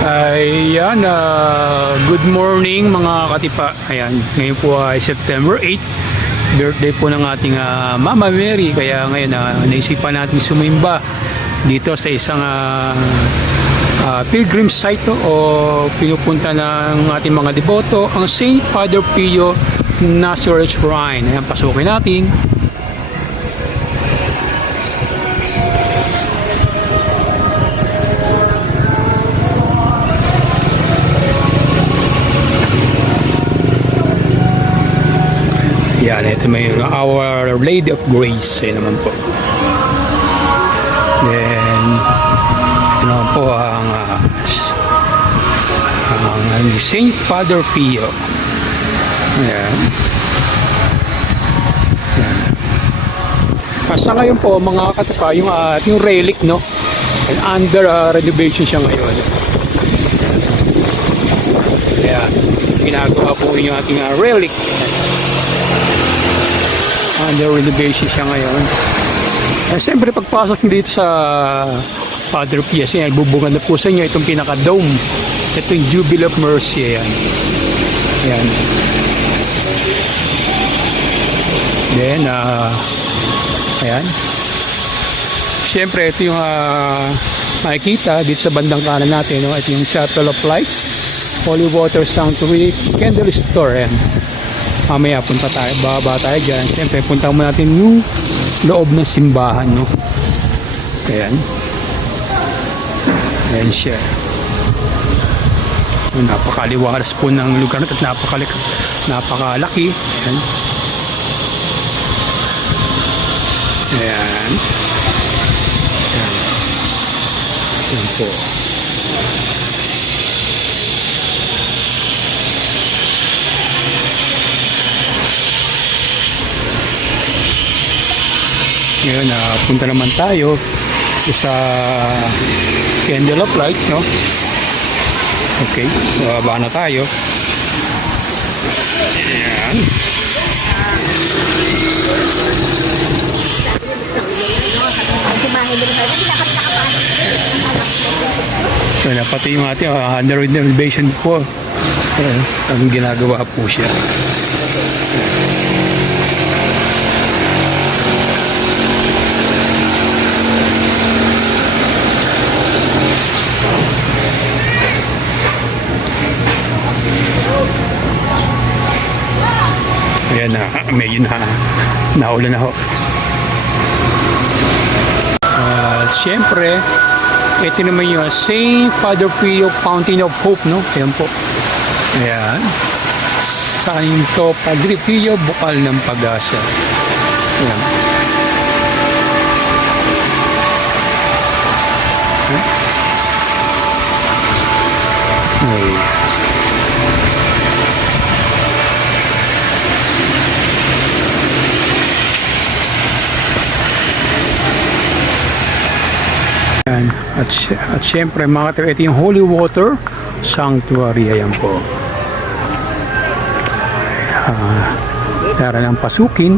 Ayan, ah, good morning mga katipa. Ayan, ngayon po ay September 8. Birthday po ng ating ah, Mama Mary. Kaya ngayon, uh, naisipan natin sumimba dito sa isang ah, ah, pilgrim site no, o pinupunta ng ating mga deboto, ang St. Father Pio Nazareth Shrine. Ayan, pasukin natin. Ito may Our Lady of Grace. Yan naman po. Then, ito naman po ang, s- ang, Saint Father Pio. Yan. Yan. Ah, sa ngayon po, mga katapa, yung ah, yung relic, no? And under ah, renovation siya ngayon. Kaya, ginagawa po yung ating ah, relic. Under renovation siya ngayon. Eh, siyempre, pagpasok nyo dito sa Father Pies, yan, bubungan na po sa inyo itong pinaka-dome. Ito yung Jubilee of Mercy. Yan. Yan. Then, ah, ayan. Siyempre, ito yung ah, makikita dito sa bandang kanan natin. No? Ito yung Shuttle of Light, Holy Water Sanctuary, Candle Store. Ayan mamaya punta tayo, bababa tayo dyan. Siyempre, punta mo natin yung loob ng simbahan, no? Ayan. Ayan siya. Napakaliwaras po ng lugar at napakalik, napakalaki. Ayan. Ayan. Ayan. Ayan po. Ngayon, uh, punta naman tayo sa Candle of Light, no? Okay, bababa na tayo. Ayan. So, na pati yung ating uh, under renovation po. Uh, ang ginagawa po siya. Ayan na, medyo na naulan na ho. At syempre, ito naman yung St. Father Pio Fountain of Hope, no? Ayan po. Ayan. Santo Padre Pio, bukal ng pag-asa. Ayan. Ay. Ayan. At, at syempre mga kapatid, ito yung Holy Water Sanctuary. Ayan po. Ah, para ng pasukin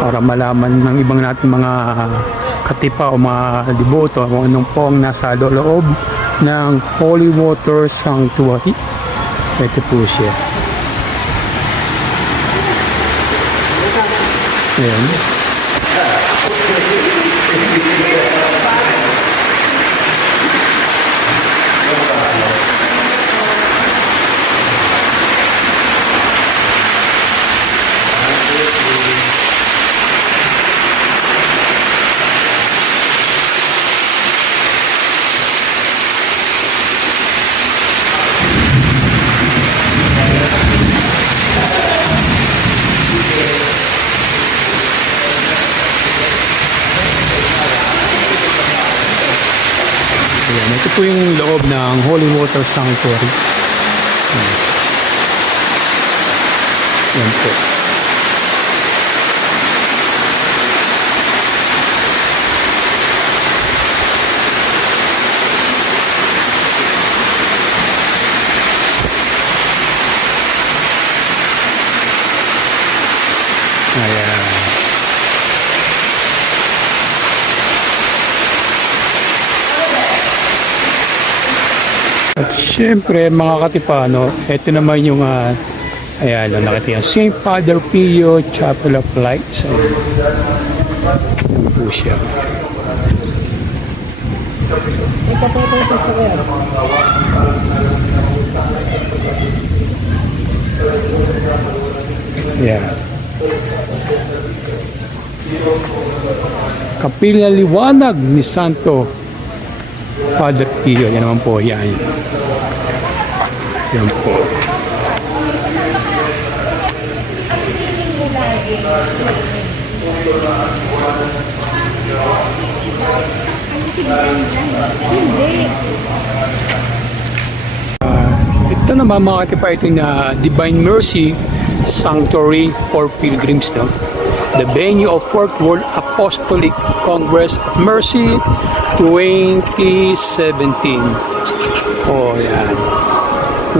para malaman ng ibang natin mga katipa o mga deboto kung anong po ang nasa loob ng Holy Water Sanctuary. Ito po siya. Ayan. Ayan, ito yung loob ng Holy Water Sanctuary. Ayan po. Ayan. At syempre mga katipano, ito naman yung ah, ayan, ang nakita yan, St. Father Pio Chapel of Lights. Ayan. Yan po siya. Yeah. Kapila Liwanag ni Santo Father Pio. Yan naman po. Yan. Yan po. Ito naman mga katipa, ito uh, Divine Mercy Sanctuary for Pilgrims. No? The venue of Fourth World Apostolic Congress of Mercy 2017. Oh, yan.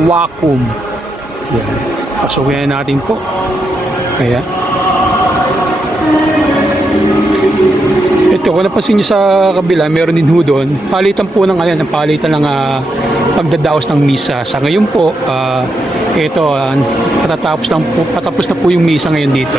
Wacom. Yan. Pasukin na natin po. Ayan. Ito, kung napansin nyo sa kabila, meron din ho doon. Palitan po ng, ayan, palitan ng ah, pagdadaos ng misa. Sa ngayon po, ah, ito, ah, katatapos, lang po, patapos na po yung misa ngayon dito.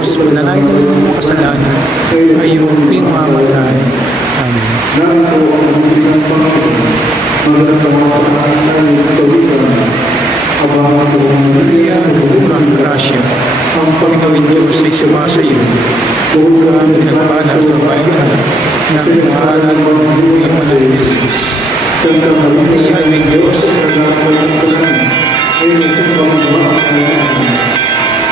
Diyos, manalangin ng mga kasalanan, ngayon pinamamatay. Amen. Maria, ang grasya, ang Panginoon Diyos ay sumasa iyo. Huwag kang pinagpala sa lahat, na pinagpala ng mga anak ni Jesus. Maria, may Diyos,